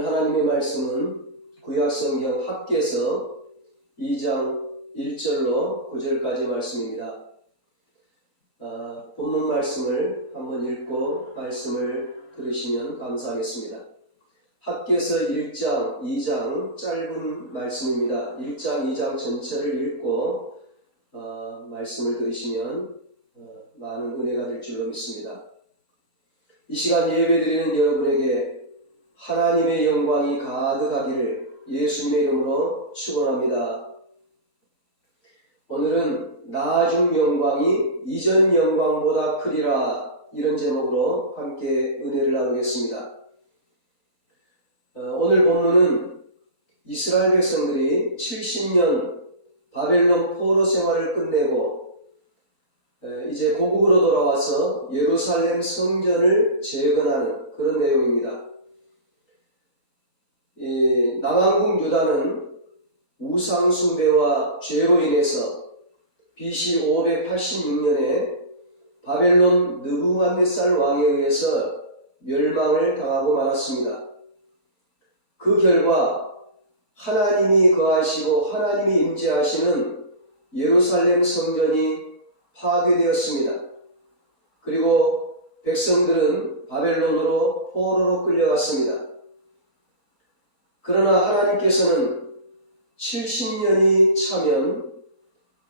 오늘 하나님의 말씀은 구약성경 학개서 2장 1절로 9절까지 말씀입니다. 본문 말씀을 한번 읽고 말씀을 들으시면 감사하겠습니다. 학개서 1장, 2장 짧은 말씀입니다. 1장, 2장 전체를 읽고 말씀을 들으시면 많은 은혜가 될 줄로 믿습니다. 이 시간 예배드리는 여러분에게 하나님의 영광이 가득하기를 예수님의 이름으로 축원합니다. 오늘은 나중 영광이 이전 영광보다 크리라, 이런 제목으로 함께 은혜를 나누겠습니다. 오늘 본문은 이스라엘 백성들이 70년 바벨론 포로 생활을 끝내고 이제 고국으로 돌아와서 예루살렘 성전을 재건하는 그런 내용입니다. 남왕국 유다는 우상 숭배와 죄로 인해서 BC 586년에 바벨론 느부갓네살 왕에 의해서 멸망을 당하고 말았습니다. 그 결과 하나님이 거하시고 하나님이 임재하시는 예루살렘 성전이 파괴되었습니다. 그리고 백성들은 바벨론으로 포로로 끌려갔습니다. 그러나 하나님께서는 70년이 차면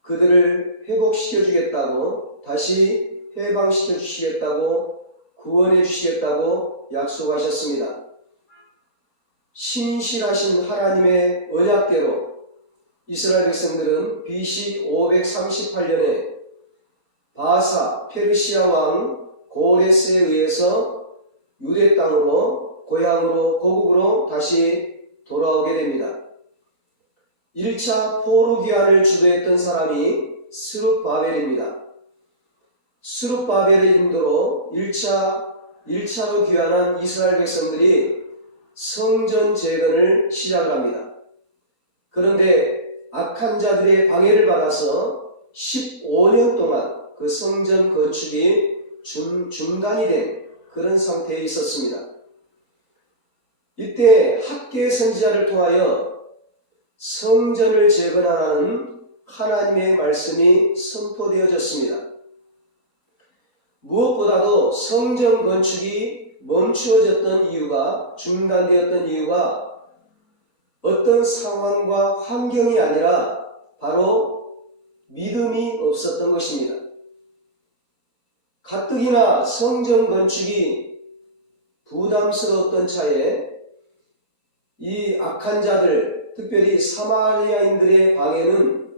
그들을 회복시켜 주겠다고, 다시 해방시켜 주시겠다고, 구원해 주시겠다고 약속하셨습니다. 신실하신 하나님의 언약대로 이스라엘 백성들은 BC 538년에 바사 페르시아 왕 고레스에 의해서 유대 땅으로, 고향으로, 고국으로 다시 돌아오게 됩니다. 1차 포로 귀환을 주도했던 사람이 스룹바벨입니다. 스룹바벨의 인도로 1차로 귀환한 이스라엘 백성들이 성전 재건을 시작합니다. 그런데 악한 자들의 방해를 받아서 15년 동안 그 성전 건축이 중단이 된 그런 상태에 있었습니다. 이때 학개 선지자를 통하여 성전을 재건하라는 하나님의 말씀이 선포되어졌습니다. 무엇보다도 성전 건축이 멈추어졌던 이유가, 중단되었던 이유가 어떤 상황과 환경이 아니라 바로 믿음이 없었던 것입니다. 가뜩이나 성전 건축이 부담스러웠던 차에 이 악한 자들, 특별히 사마리아인들의 방해는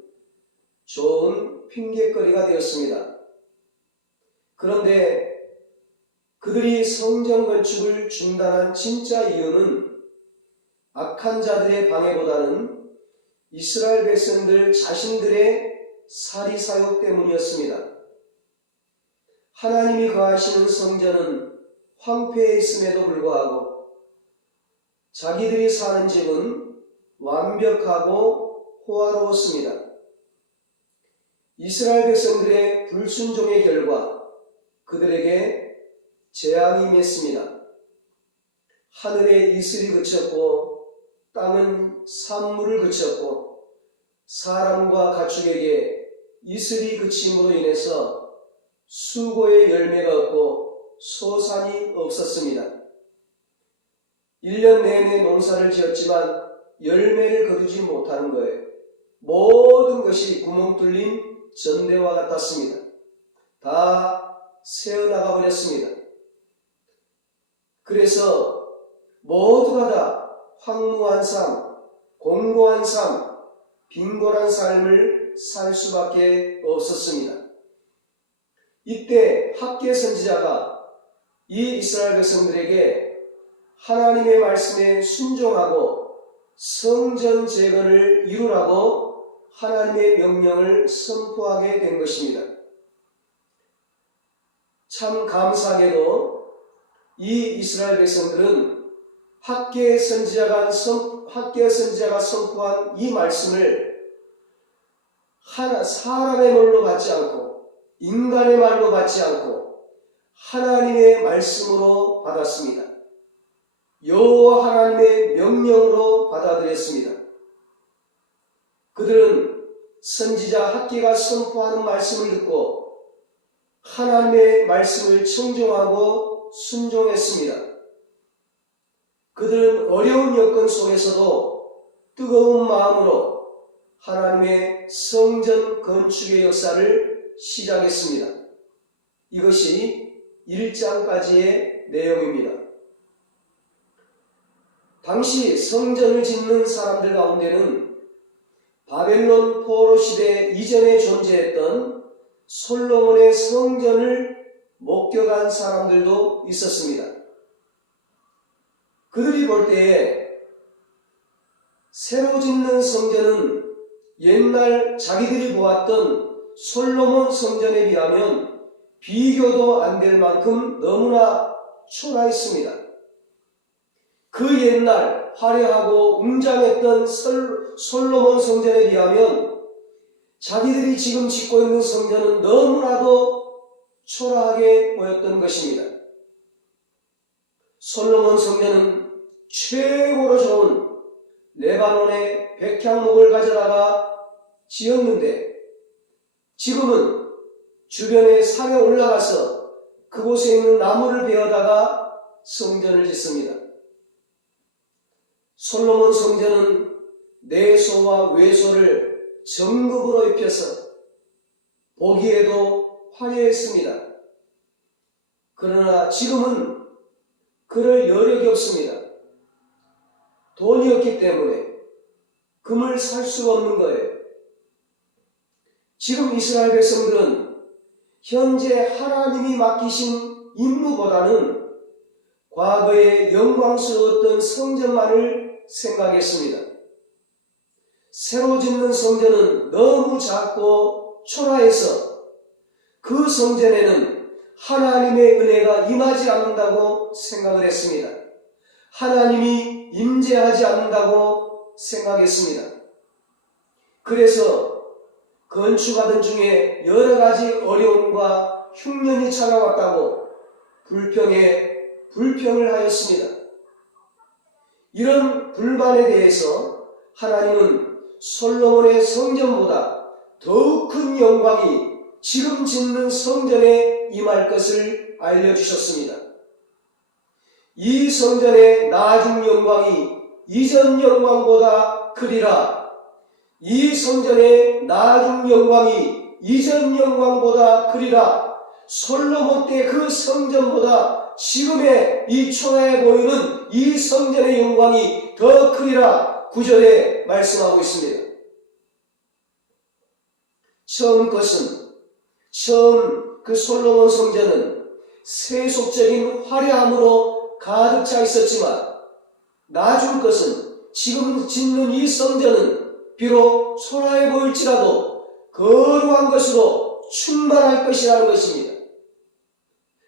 좋은 핑곗거리가 되었습니다. 그런데 그들이 성전 건축을 중단한 진짜 이유는 악한 자들의 방해보다는 이스라엘 백성들 자신들의 사리사욕 때문이었습니다. 하나님이 거하시는 성전은 황폐해 있음에도 불구하고 자기들이 사는 집은 완벽하고 호화로웠습니다. 이스라엘 백성들의 불순종의 결과 그들에게 재앙이 임했습니다. 하늘에 이슬이 그쳤고 땅은 산물을 그쳤고 사람과 가축에게 이슬이 그침으로 인해서 수고의 열매가 없고 소산이 없었습니다. 1년 내내 농사를 지었지만 열매를 거두지 못하는 거예요. 모든 것이 구멍 뚫린 전대와 같았습니다. 다 새어나가 버렸습니다. 그래서 모두가 다 황무한 삶, 공고한 삶, 빈곤한 삶을 살 수밖에 없었습니다. 이때 학개 선지자가 이 이스라엘 백성들에게 하나님의 말씀에 순종하고 성전 재건을 이루라고 하나님의 명령을 선포하게 된 것입니다. 참 감사하게도 이 이스라엘 백성들은 학개 선지자가 선포한 이 말씀을 사람의 말로 받지 않고 인간의 말로 받지 않고 하나님의 말씀으로 받았습니다. 여호와 하나님의 명령으로 받아들였습니다. 그들은 선지자 학개가 선포하는 말씀을 듣고 하나님의 말씀을 청종하고 순종했습니다. 그들은 어려운 여건 속에서도 뜨거운 마음으로 하나님의 성전 건축의 역사를 시작했습니다. 이것이 1장까지의 내용입니다. 당시 성전을 짓는 사람들 가운데는 바벨론 포로 시대 이전에 존재했던 솔로몬의 성전을 목격한 사람들도 있었습니다. 그들이 볼 때에 새로 짓는 성전은 옛날 자기들이 보았던 솔로몬 성전에 비하면 비교도 안 될 만큼 너무나 초라했습니다. 그 옛날 화려하고 웅장했던 솔로몬 성전에 비하면 자기들이 지금 짓고 있는 성전은 너무나도 초라하게 보였던 것입니다. 솔로몬 성전은 최고로 좋은 레바논의 백향목을 가져다가 지었는데 지금은 주변의 산에 올라가서 그곳에 있는 나무를 베어다가 성전을 짓습니다. 솔로몬 성전은 내소와 외소를 정금으로 입혀서 보기에도 화려했습니다. 그러나 지금은 그럴 여력이 없습니다. 돈이 없기 때문에 금을 살 수가 없는 거예요. 지금 이스라엘 백성들은 현재 하나님이 맡기신 임무보다는 과거의 영광스러웠던 성전만을 생각했습니다. 새로 짓는 성전은 너무 작고 초라해서 그 성전에는 하나님의 은혜가 임하지 않는다고 생각을 했습니다. 하나님이 임재하지 않는다고 생각했습니다. 그래서 건축하던 중에 여러 가지 어려움과 흉년이 찾아왔다고 불평을 하였습니다. 이런 불만에 대해서 하나님은 솔로몬의 성전보다 더욱 큰 영광이 지금 짓는 성전에 임할 것을 알려주셨습니다. 이 성전의 나중 영광이 이전 영광보다 크리라. 이 성전의 나중 영광이 이전 영광보다 크리라. 솔로몬 때 그 성전보다 지금의 이 초라해 보이는 이 성전의 영광이 더 크리라. 9절에 말씀하고 있습니다. 처음 그 솔로몬 성전은 세속적인 화려함으로 가득 차 있었지만 나중 것은 지금 짓는 이 성전은 비록 초라해 보일지라도 거룩한 것으로 충만할 것이라는 것입니다.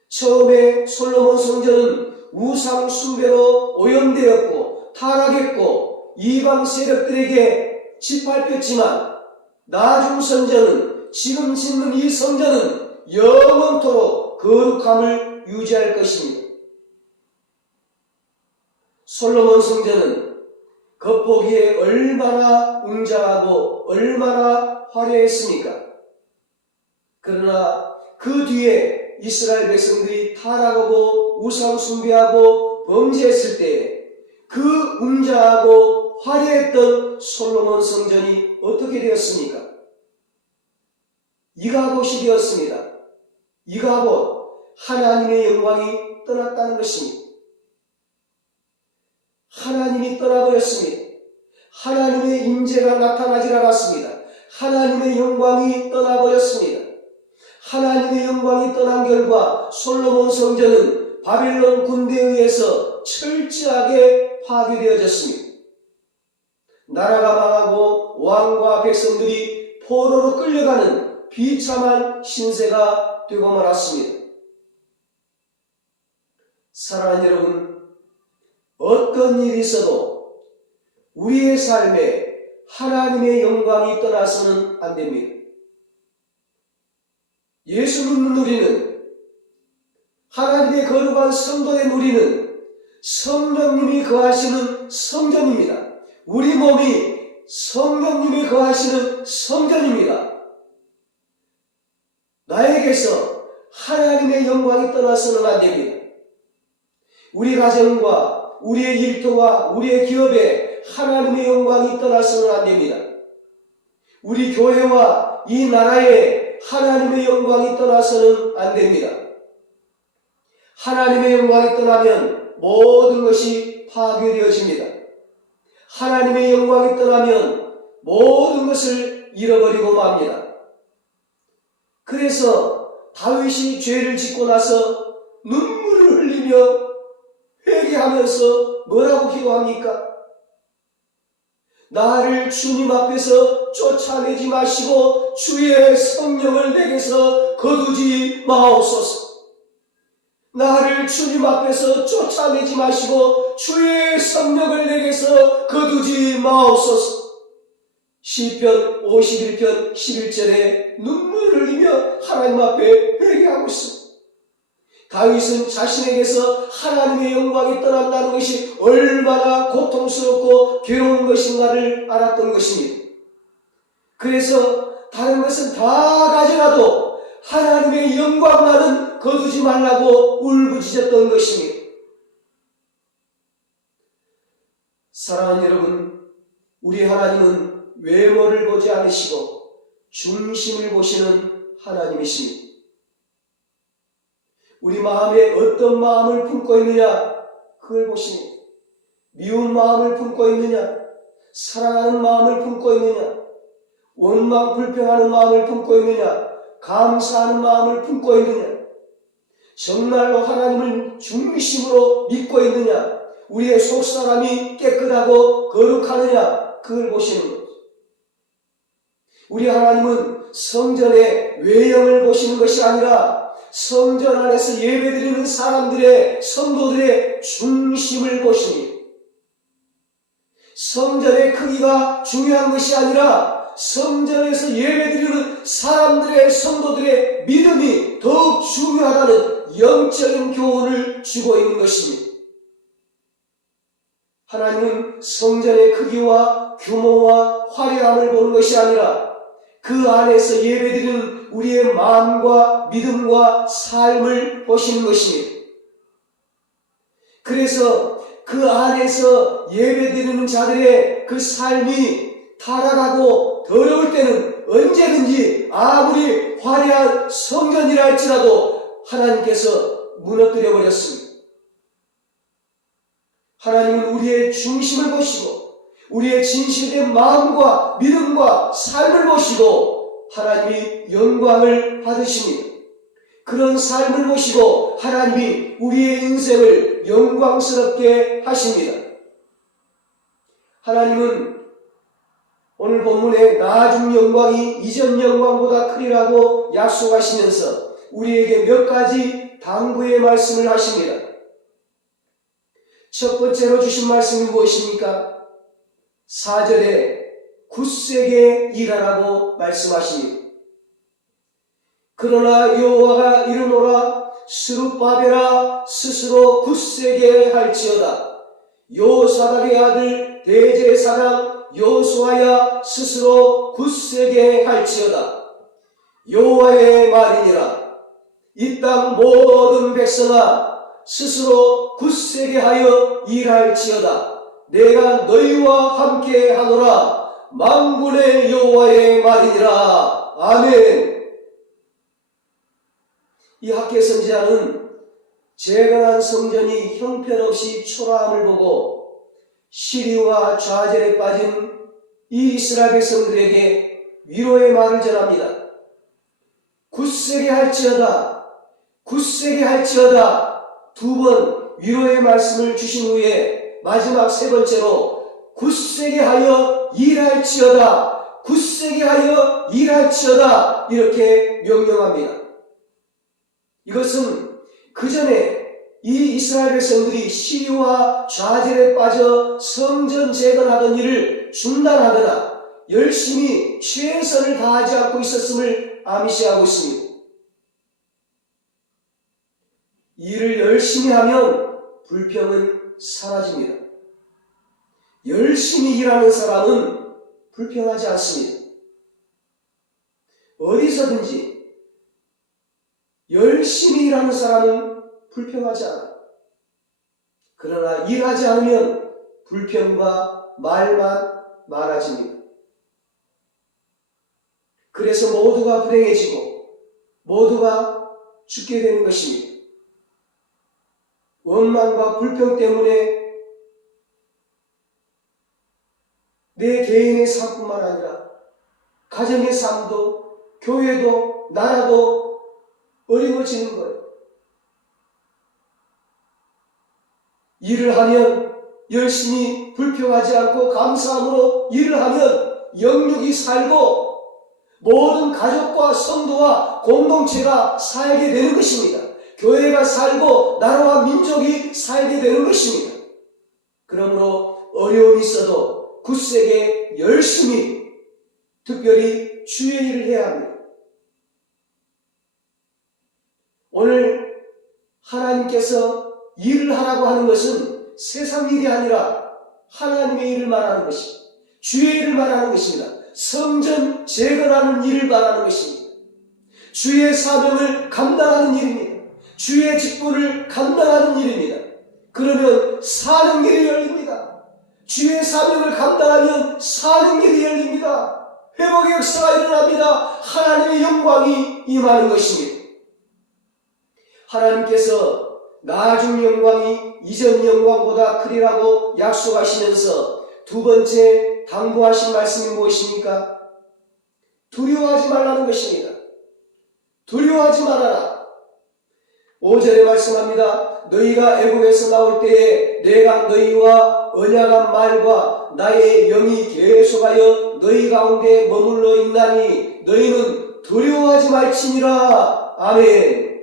처음에 솔로몬 성전은 우상 숭배로 오염되었고 타락했고 이방 세력들에게 짓밟혔지만 나중 성전은 지금 짓는 이 성전은 영원토록 거룩함을 유지할 것입니다. 솔로몬 성전은 겉보기에 얼마나 웅장하고 얼마나 화려했습니까? 그러나 그 뒤에 이스라엘 백성들이 타락하고 우상 숭배하고 범죄했을 때 그 웅장하고 화려했던 솔로몬 성전이 어떻게 되었습니까? 이가봇이 되었습니다. 이가봇, 하나님의 영광이 떠났다는 것입니다. 하나님이 떠나버렸습니다. 하나님의 임재가 나타나지 않았습니다. 하나님의 영광이 떠나버렸습니다. 하나님의 영광이 떠난 결과 솔로몬 성전은 바벨론 군대에 의해서 철저하게 파괴되어졌습니다. 나라가 망하고 왕과 백성들이 포로로 끌려가는 비참한 신세가 되고 말았습니다. 사랑하는 여러분, 어떤 일이 있어도 우리의 삶에 하나님의 영광이 떠나서는 안 됩니다. 예수 믿는 우리는, 하나님의 거룩한 성도된 우리는 성령님이 거하시는 성전입니다. 우리 몸이 성령님이 거하시는 성전입니다. 나에게서 하나님의 영광이 떠나서는 안 됩니다. 우리 가정과 우리의 일터와 우리의 기업에 하나님의 영광이 떠나서는 안 됩니다. 우리 교회와 이 나라에 하나님의 영광이 떠나서는 안 됩니다. 하나님의 영광이 떠나면 모든 것이 파괴되어집니다. 하나님의 영광이 떠나면 모든 것을 잃어버리고 맙니다. 그래서 다윗이 죄를 짓고 나서 눈물을 흘리며 회개하면서 뭐라고 기도합니까? 나를 주님 앞에서 쫓아내지 마시고 주의 성령을 내게서 거두지 마옵소서. 나를 주님 앞에서 쫓아내지 마시고 주의 성령을 내게서 거두지 마옵소서. 시편 51편 11절에 눈물을 흘리며 하나님 앞에 회개하고 있습니다. 다윗은 자신에게서 하나님의 영광이 떠난다는 것이 얼마나 고통스럽고 괴로운 것인가를 알았던 것입니다. 그래서 다른 것은 다 가져가도 하나님의 영광만은 거두지 말라고 울부짖었던 것입니다. 사랑하는 여러분, 우리 하나님은 외모를 보지 않으시고 중심을 보시는 하나님이십니다. 우리 마음에 어떤 마음을 품고 있느냐, 그걸 보십니다. 미운 마음을 품고 있느냐, 사랑하는 마음을 품고 있느냐, 원망 불평하는 마음을 품고 있느냐, 감사하는 마음을 품고 있느냐, 정말로 하나님을 중심으로 믿고 있느냐, 우리의 속사람이 깨끗하고 거룩하느냐, 그걸 보시는 거죠. 우리 하나님은 성전의 외형을 보시는 것이 아니라 성전 안에서 예배드리는 사람들의, 성도들의 중심을 보십니다. 성전의 크기가 중요한 것이 아니라 성전에서 예배드리는 사람들의, 성도들의 믿음이 더욱 중요하다는 영적인 교훈을 주고 있는 것입니다. 하나님은 성전의 크기와 규모와 화려함을 보는 것이 아니라 그 안에서 예배드리는 우리의 마음과 믿음과 삶을 보시는 것입니다. 그래서 그 안에서 예배드리는 자들의 그 삶이 타락하고 더러울 때는 언제든지 아무리 화려한 성전이라 할지라도 하나님께서 무너뜨려 버렸습니다. 하나님은 우리의 중심을 보시고 우리의 진실된 마음과 믿음과 삶을 보시고 하나님이 영광을 받으십니다. 그런 삶을 보시고 하나님이 우리의 인생을 영광스럽게 하십니다. 하나님은 오늘 본문에 나중 영광이 이전 영광보다 크리라고 약속하시면서 우리에게 몇 가지 당부의 말씀을 하십니다. 첫 번째로 주신 말씀이 무엇입니까? 4절에 굳세게 일하라고 말씀하십니다. 그러나 여호와가 이르노라 스룹바벨아 스스로 굳세게 할지어다. 요사닥의 아들 대제사장 여호수아야 스스로 굳세게 할지어다. 여호와의 말이니라. 이 땅 모든 백성아 스스로 굳세게 하여 일할지어다. 내가 너희와 함께 하노라. 만군의 여호와의 말이니라. 아멘. 이 학개 선지자는 재건한 성전이 형편없이 초라함을 보고 시리와 좌절에 빠진 이 이스라엘 백성들에게 위로의 말을 전합니다. 굳세게 할지어다. 굳세게 할지어다. 두 번 위로의 말씀을 주신 후에 마지막 세 번째로 굳세게 하여 일할지어다. 굳세게 하여 일할지어다. 이렇게 명령합니다. 이것은 그 전에 이 이스라엘 백성들이 시리와 좌절에 빠져 성전 재건하던 일을 중단하거나 열심히 최선을 다하지 않고 있었음을 암시하고 있습니다. 일을 열심히 하면 불평은 사라집니다. 열심히 일하는 사람은 불평하지 않습니다. 어디서든지 열심히 일하는 사람은 불평하지 않아요. 그러나 일하지 않으면 불평과 말만 많아집니다. 그래서 모두가 불행해지고 모두가 죽게 되는 것입니다. 원망과 불평 때문에 내 개인의 삶뿐만 아니라 가정의 삶도 교회도 나라도 어려워지는 거예요. 일을 하면 열심히 불평하지 않고 감사함으로 일을 하면 영육이 살고 모든 가족과 성도와 공동체가 살게 되는 것입니다. 교회가 살고 나라와 민족이 살게 되는 것입니다. 그러므로 어려움이 있어도 굳세게 열심히 특별히 주의 일을 해야 합니다. 오늘 하나님께서 일을 하라고 하는 것은 세상 일이 아니라 하나님의 일을 말하는 것입니다. 주의 일을 말하는 것입니다. 성전 재건하는 일을 말하는 것입니다. 주의 사명을 감당하는 일입니다. 주의 직분을 감당하는 일입니다. 그러면 사는 길이 열립니다. 주의 사명을 감당하면 사는 길이 열립니다. 회복의 역사가 일어납니다. 하나님의 영광이 임하는 것입니다. 하나님께서 나중 영광이 이전 영광보다 크리라고 약속하시면서 두 번째 당부하신 말씀이 무엇입니까? 두려워하지 말라는 것입니다. 두려워하지 말아라. 5절에 말씀합니다. 너희가 애굽에서 나올 때에 내가 너희와 언약한 말과 나의 영이 계속하여 너희 가운데 머물러 있나니 너희는 두려워하지 말지니라. 아멘.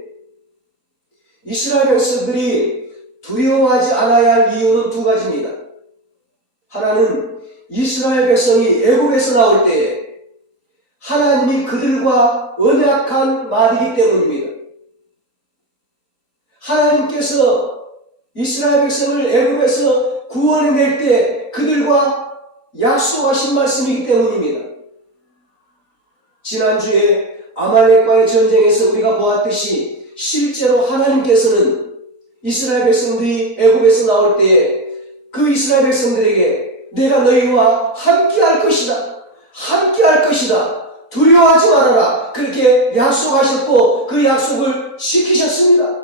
이스라엘 백성들이 두려워하지 않아야 할 이유는 두 가지입니다. 하나는 이스라엘 백성이 애굽에서 나올 때에 하나님이 그들과 언약한 말이기 때문입니다. 하나님께서 이스라엘 백성을 애굽에서 구원해낼 때 그들과 약속하신 말씀이기 때문입니다. 지난주에 아말렉과의 전쟁에서 우리가 보았듯이 실제로 하나님께서는 이스라엘 백성들이 애굽에서 나올 때에 그 이스라엘 백성들에게 내가 너희와 함께 할 것이다. 함께 할 것이다. 두려워하지 말아라. 그렇게 약속하셨고 그 약속을 지키셨습니다.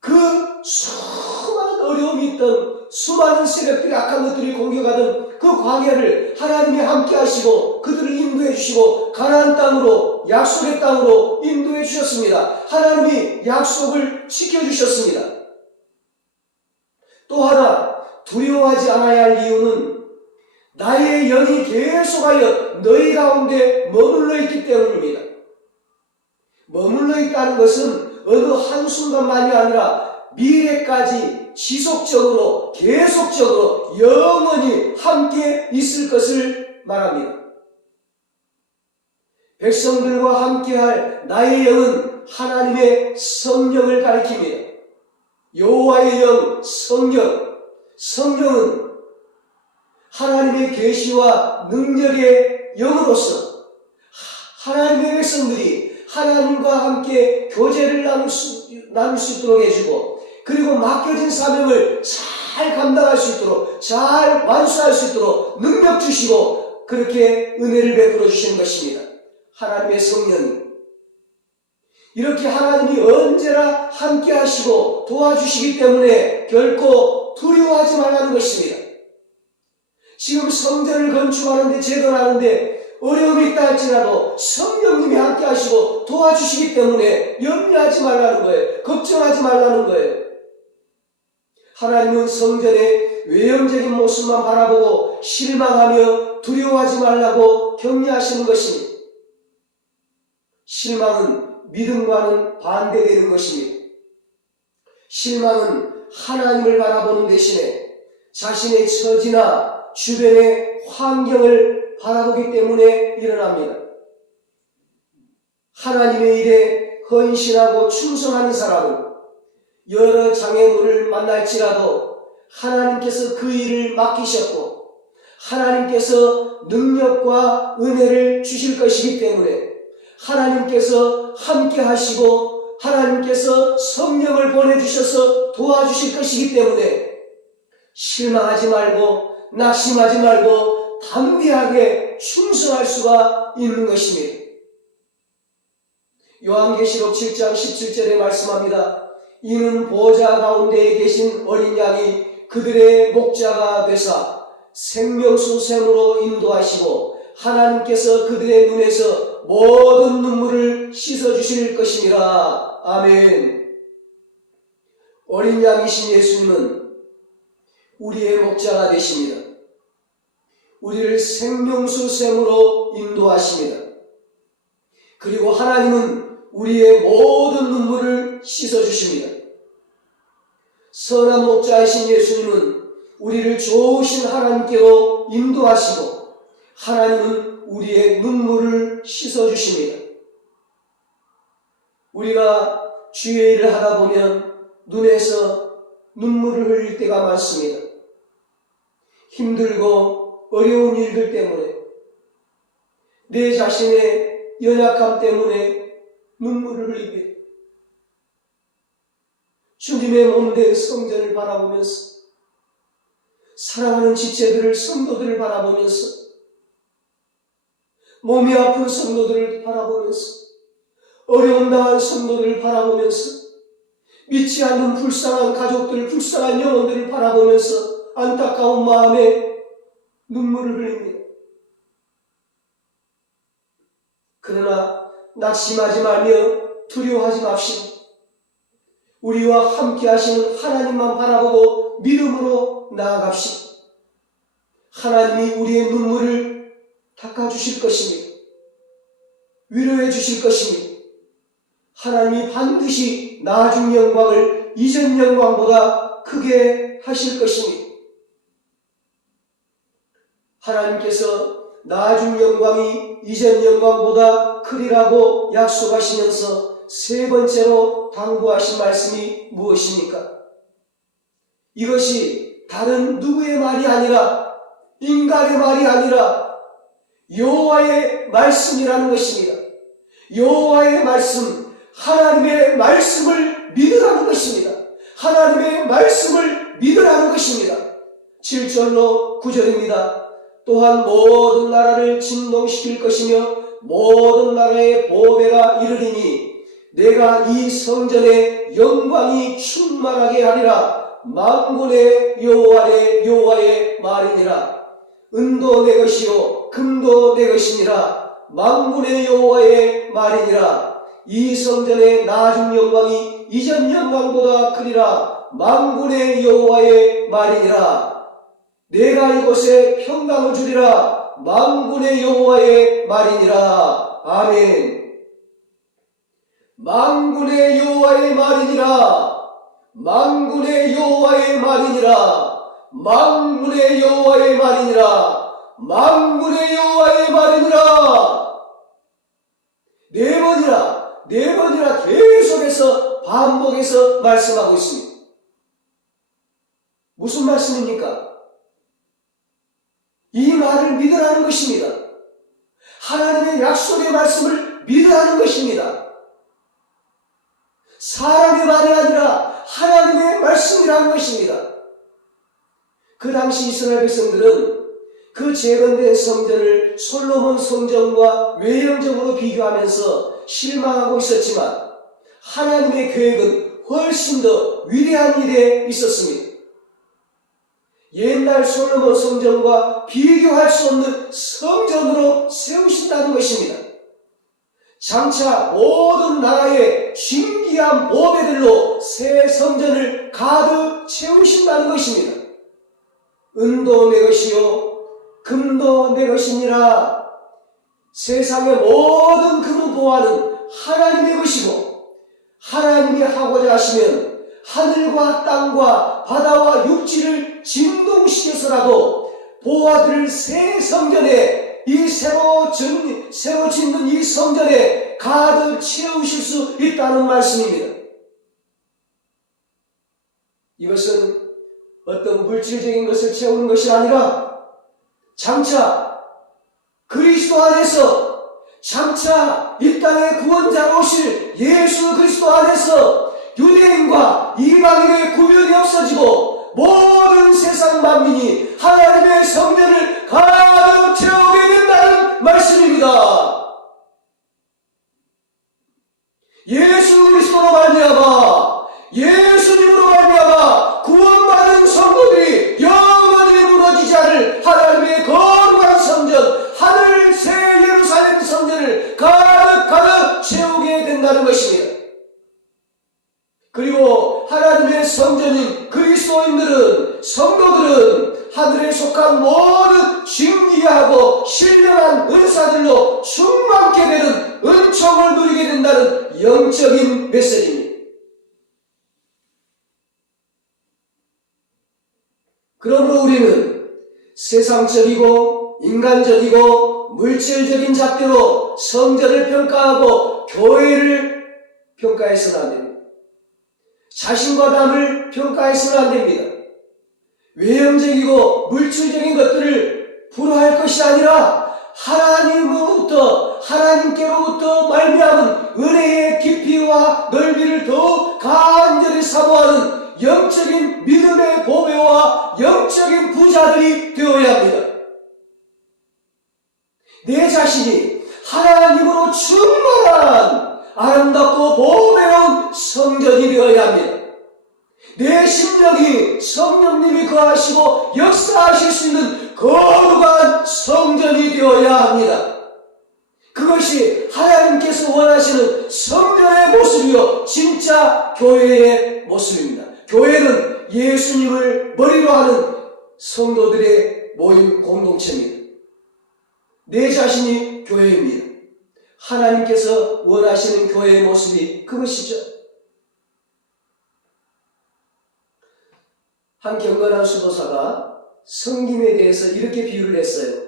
그 수많은 어려움이 있던 수많은 세력들이 악한 것들이 공격하던 그 광야를 하나님이 함께 하시고 그들을 인도해 주시고 가나안 땅으로 약속의 땅으로 인도해 주셨습니다. 하나님이 약속을 지켜주셨습니다. 또 하나 두려워하지 않아야 할 이유는 나의 영이 계속하여 너희 가운데 머물러 있기 때문입니다. 머물러 있다는 것은 어느 한순간만이 아니라 미래까지 지속적으로 계속적으로 영원히 함께 있을 것을 말합니다. 백성들과 함께할 나의 영은 하나님의 성령을 가리킵니다. 여호와의 영, 성령. 성령은 하나님의 계시와 능력의 영으로서 하나님의 백성들이 하나님과 함께 교제를 나눌 수 있도록 해주고 그리고 맡겨진 사명을 잘 감당할 수 있도록 잘 완수할 수 있도록 능력 주시고 그렇게 은혜를 베풀어 주시는 것입니다. 하나님의 성령이 이렇게 하나님이 언제나 함께 하시고 도와주시기 때문에 결코 두려워하지 말라는 것입니다. 지금 성전을 건축하는데 재건하는데 어려움이 있다 할지라도 성령님이 함께 하시고 도와주시기 때문에 염려하지 말라는 거예요. 걱정하지 말라는 거예요. 하나님은 성전의 외형적인 모습만 바라보고 실망하며 두려워하지 말라고 격려하시는 것입니다. 실망은 믿음과는 반대되는 것입니다. 실망은 하나님을 바라보는 대신에 자신의 처지나 주변의 환경을 바라보기 때문에 일어납니다. 하나님의 일에 헌신하고 충성하는 사람은 여러 장애물을 만날지라도 하나님께서 그 일을 맡기셨고 하나님께서 능력과 은혜를 주실 것이기 때문에 하나님께서 함께 하시고 하나님께서 성령을 보내주셔서 도와주실 것이기 때문에 실망하지 말고 낙심하지 말고 담대하게 충성할 수가 있는 것입니다. 요한계시록 7장 17절에 말씀합니다. 이는 보좌 가운데에 계신 어린 양이 그들의 목자가 되사 생명수 샘으로 인도하시고 하나님께서 그들의 눈에서 모든 눈물을 씻어주실 것임이라. 아멘. 어린 양이신 예수님은 우리의 목자가 되십니다. 우리를 생명수 샘으로 인도하십니다. 그리고 하나님은 우리의 모든 눈물을 씻어주십니다. 선한 목자이신 예수님은 우리를 좋으신 하나님께로 인도하시고 하나님은 우리의 눈물을 씻어주십니다. 우리가 주의 일을 하다 보면 눈에서 눈물을 흘릴 때가 많습니다. 힘들고 어려운 일들 때문에 내 자신의 연약함 때문에 눈물을 흘리게 주님의 몸된 성전을 바라보면서 사랑하는 지체들을 성도들을 바라보면서 몸이 아픈 성도들을 바라보면서 어려운 당한 성도들을 바라보면서 믿지 않는 불쌍한 가족들, 불쌍한 영혼들을 바라보면서 안타까운 마음에 눈물을 흘립니다. 그러나 낙심하지 말며 두려워하지 맙시다. 우리와 함께 하시는 하나님만 바라보고 믿음으로 나아갑시다. 하나님이 우리의 눈물을 닦아주실 것입니다. 위로해 주실 것입니다. 하나님이 반드시 나중 영광을 이전 영광보다 크게 하실 것입니다. 하나님께서 나중 영광이 이전 영광보다 크리라고 약속하시면서 세 번째로 당부하신 말씀이 무엇입니까? 이것이 다른 누구의 말이 아니라 인간의 말이 아니라 여호와의 말씀이라는 것입니다. 여호와의 말씀, 하나님의 말씀을 믿으라는 것입니다. 하나님의 말씀을 믿으라는 것입니다. 7절로 9절입니다. 또한 모든 나라를 진동시킬 것이며 모든 나라의 보배가 이르리니 내가 이 성전의 영광이 충만하게 하리라. 만군의 여호와의 말이니라. 은도 내 것이요 금도 내 것이니라. 만군의 여호와의 말이니라. 이 성전의 나중 영광이 이전 영광보다 크리라. 만군의 여호와의 말이니라. 내가 이곳에 평강을 주리라. 만군의 여호와의 말이니라. 아멘. 만군의 여호와의 말이니라. 만군의 여호와의 말이니라. 만군의 여호와의 말이니라. 만군의 여호와의 말이니라. 네 번이나 계속해서 반복해서 말씀하고 있습니다. 무슨 말씀입니까? 이 말을 믿으라는 것입니다. 하나님의 약속의 말씀을 믿으라는 것입니다. 사람의 말이 아니라 하나님의 말씀이라는 것입니다. 그 당시 이스라엘 백성들은 그 재건된 성전을 솔로몬 성전과 외형적으로 비교하면서 실망하고 있었지만 하나님의 계획은 훨씬 더 위대한 일에 있었습니다. 옛날 솔로몬 성전과 비교할 수 없는 성전으로 세우신다는 것입니다. 장차 모든 나라의 신기한 보배들로 새 성전을 가득 채우신다는 것입니다. 은도 내 것이요 금도 내 것이니라. 세상의 모든 금은 보화는 하나님의 것이고 하나님이 하고자 하시면 하늘과 땅과 바다와 육지를 진동시켜서라도 보화들을 새 성전에 이 새로 짓는 이 성전에 가득 채우실 수 있다는 말씀입니다. 이것은 어떤 물질적인 것을 채우는 것이 아니라 장차 그리스도 안에서, 장차 이 땅의 구원자로 오실 예수 그리스도 안에서 유대인과 이방인의 구별이 없어지고 모든 세상 만민이 하나님의 성전을 가득 채우게 된다는 말씀입니다. 예수 그리스도로 말미암아, 예수님으로 말미암아 구원받은 성도들이 영원히 무너지지 않을 하나님의 거룩한 성전, 하늘 새 예루살렘 성전을 가득 채우게 된다는 것입니다. 그리고 하나님의 성전인 그리스도인들은, 성도들은 하늘에 속한 모든 신기하고 신령한 은사들로 충만케 되는 은총을 누리게 된다는 영적인 메시지입니다. 그러므로 우리는 세상적이고 인간적이고 물질적인 잣대로 성전을 평가하고 교회를 평가해서는 안 됩니다. 자신과 남을 평가해서는 안 됩니다. 외형적이고 물질적인 것들을 불화할 것이 아니라 하나님께로부터 말미암은 은혜의 깊이와 넓이를 더욱 간절히 사모하는 영적인 믿음의 보배와 영적인 부자들이 되어야 합니다. 내 자신이 하나님으로 충만한 아름답고 보배로운 성전이 되어야 합니다. 내 심령이 성령님이 거하시고 역사하실 수 있는 거룩한 성전이 되어야 합니다. 그것이 하나님께서 원하시는 성전의 모습이요, 진짜 교회의 모습입니다. 교회는 예수님을 머리로 하는 성도들의 모임 공동체입니다. 내 자신이 교회입니다. 하나님께서 원하시는 교회의 모습이 그것이죠. 한 경건한 수도사가 섬김에 대해서 이렇게 비유를 했어요.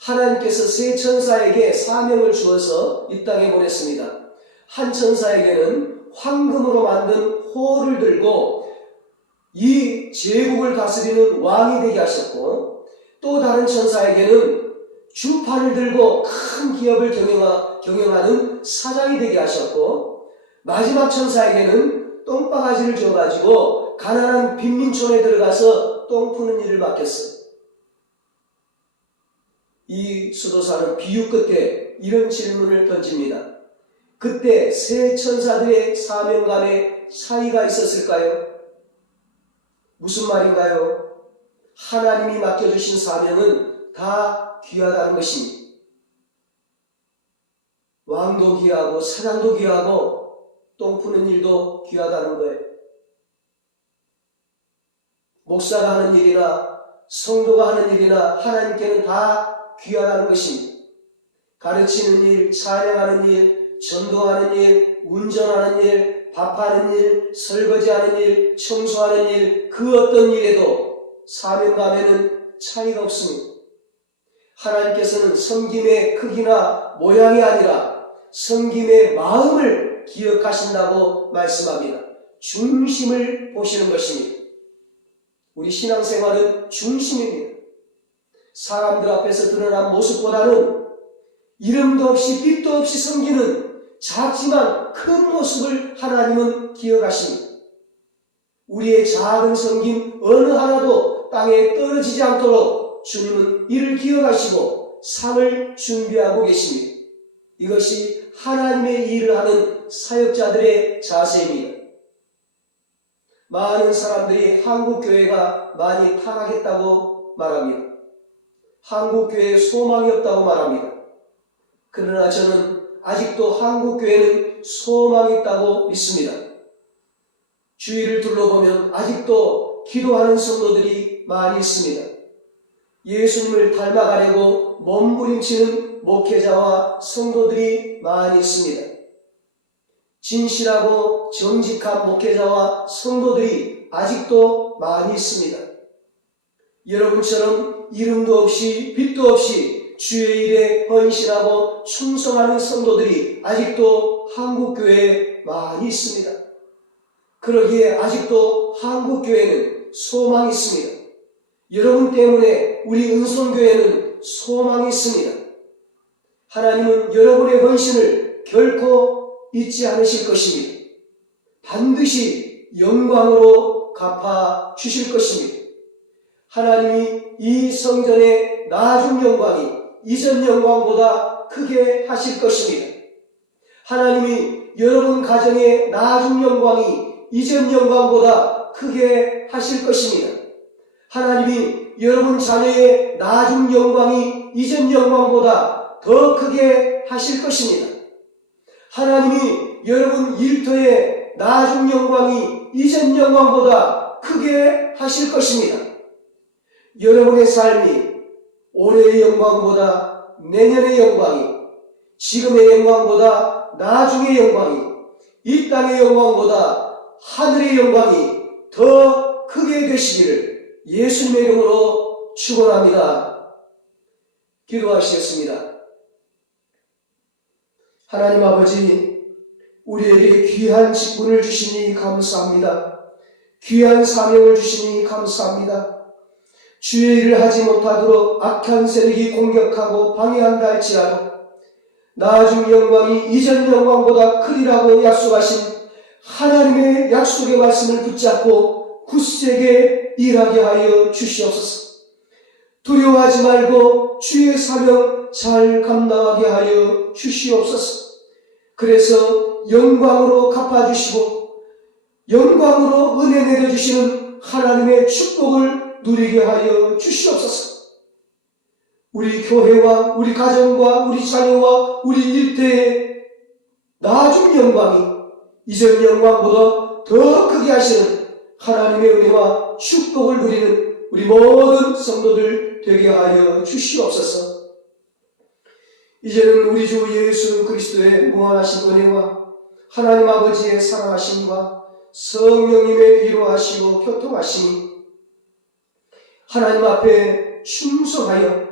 하나님께서 세 천사에게 사명을 주어서 이 땅에 보냈습니다. 한 천사에게는 황금으로 만든 호를 들고 이 제국을 다스리는 왕이 되게 하셨고, 또 다른 천사에게는 주판을 들고 큰 기업을 경영하는 사장이 되게 하셨고, 마지막 천사에게는 똥바가지를 줘가지고 가난한 빈민촌에 들어가서 똥 푸는 일을 맡겼어요. 이 수도사는 비유 끝에 이런 질문을 던집니다. 그때 세 천사들의 사명감에 차이가 있었을까요? 무슨 말인가요? 하나님이 맡겨주신 사명은 다 귀하다는 것입니다. 왕도 귀하고 사장도 귀하고 똥 푸는 일도 귀하다는 거예요. 목사가 하는 일이나 성도가 하는 일이나 하나님께는 다 귀하다는 것입니다. 가르치는 일, 찬양하는 일, 전도하는 일, 운전하는 일, 밥하는 일, 설거지하는 일, 청소하는 일, 그 어떤 일에도 사명감에는 차이가 없습니다. 하나님께서는 섬김의 크기나 모양이 아니라 섬김의 마음을 기억하신다고 말씀합니다. 중심을 보시는 것입니다. 우리 신앙생활은 중심입니다. 사람들 앞에서 드러난 모습보다는 이름도 없이 빛도 없이 섬기는 작지만 큰 모습을 하나님은 기억하십니다. 우리의 작은 섬김 어느 하나도 땅에 떨어지지 않도록 주님은 이를 기억하시고 상을 준비하고 계십니다. 이것이 하나님의 일을 하는 사역자들의 자세입니다. 많은 사람들이 한국교회가 많이 타락했다고 말합니다. 한국교회에 소망이 없다고 말합니다. 그러나 저는 아직도 한국교회는 소망이 있다고 믿습니다. 주위를 둘러보면 아직도 기도하는 성도들이 많이 있습니다. 예수님을 닮아가려고 몸부림치는 목회자와 성도들이 많이 있습니다. 진실하고 정직한 목회자와 성도들이 아직도 많이 있습니다. 여러분처럼 이름도 없이 빛도 없이 주의 일에 헌신하고 충성하는 성도들이 아직도 한국교회에 많이 있습니다. 그러기에 아직도 한국교회는 소망이 있습니다. 여러분 때문에 우리 은총교회는 소망이 있습니다. 하나님은 여러분의 헌신을 결코 잊지 않으실 것입니다. 반드시 영광으로 갚아 주실 것입니다. 하나님이 이 성전의 나중 영광이 이전 영광보다 크게 하실 것입니다. 하나님이 여러분 가정의 나중 영광이 이전 영광보다 크게 하실 것입니다. 하나님이 여러분 자녀의 나중 영광이 이전 영광보다 더 크게 하실 것입니다. 하나님이 여러분 일터의 나중 영광이 이전 영광보다 크게 하실 것입니다. 여러분의 삶이 올해의 영광보다 내년의 영광이, 지금의 영광보다 나중의 영광이, 이 땅의 영광보다 하늘의 영광이 더 크게 되시기를 예수님의 이름으로 축원합니다. 기도하시겠습니다. 하나님 아버지, 우리에게 귀한 직분을 주시니 감사합니다. 귀한 사명을 주시니 감사합니다. 주의 일을 하지 못하도록 악한 세력이 공격하고 방해한다 할지라도 나중 영광이 이전 영광보다 크리라고 약속하신 하나님의 약속의 말씀을 붙잡고 굳세게 일하게 하여 주시옵소서. 두려워하지 말고 주의 사명 잘 감당하게 하여 주시옵소서. 그래서 영광으로 갚아주시고 영광으로 은혜 내려주시는 하나님의 축복을 누리게 하여 주시옵소서. 우리 교회와 우리 가정과 우리 자녀와 우리 일대의 나중 영광이 이전 영광보다 더 크게 하시는 하나님의 은혜와 축복을 누리는 우리 모든 성도들 되게 하여 주시옵소서. 이제는 우리 주 예수 그리스도의 무한하신 은혜와 하나님 아버지의 사랑하심과 성령님의 위로하시고 교통하심이 하나님 앞에 충성하여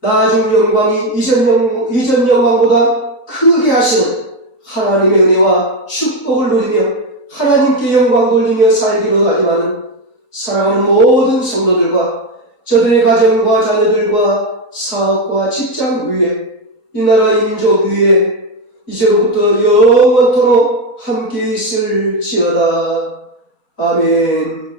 나중 영광이 이전 영광보다 크게 하시는 하나님의 은혜와 축복을 누리며 하나님께 영광 돌리며 살기로 하지만은 사랑하는 모든 성도들과 저들의 가정과 자녀들과 사업과 직장 위에 이 나라 민족 위에 이제로부터 영원토록 함께 있을지어다. 아멘.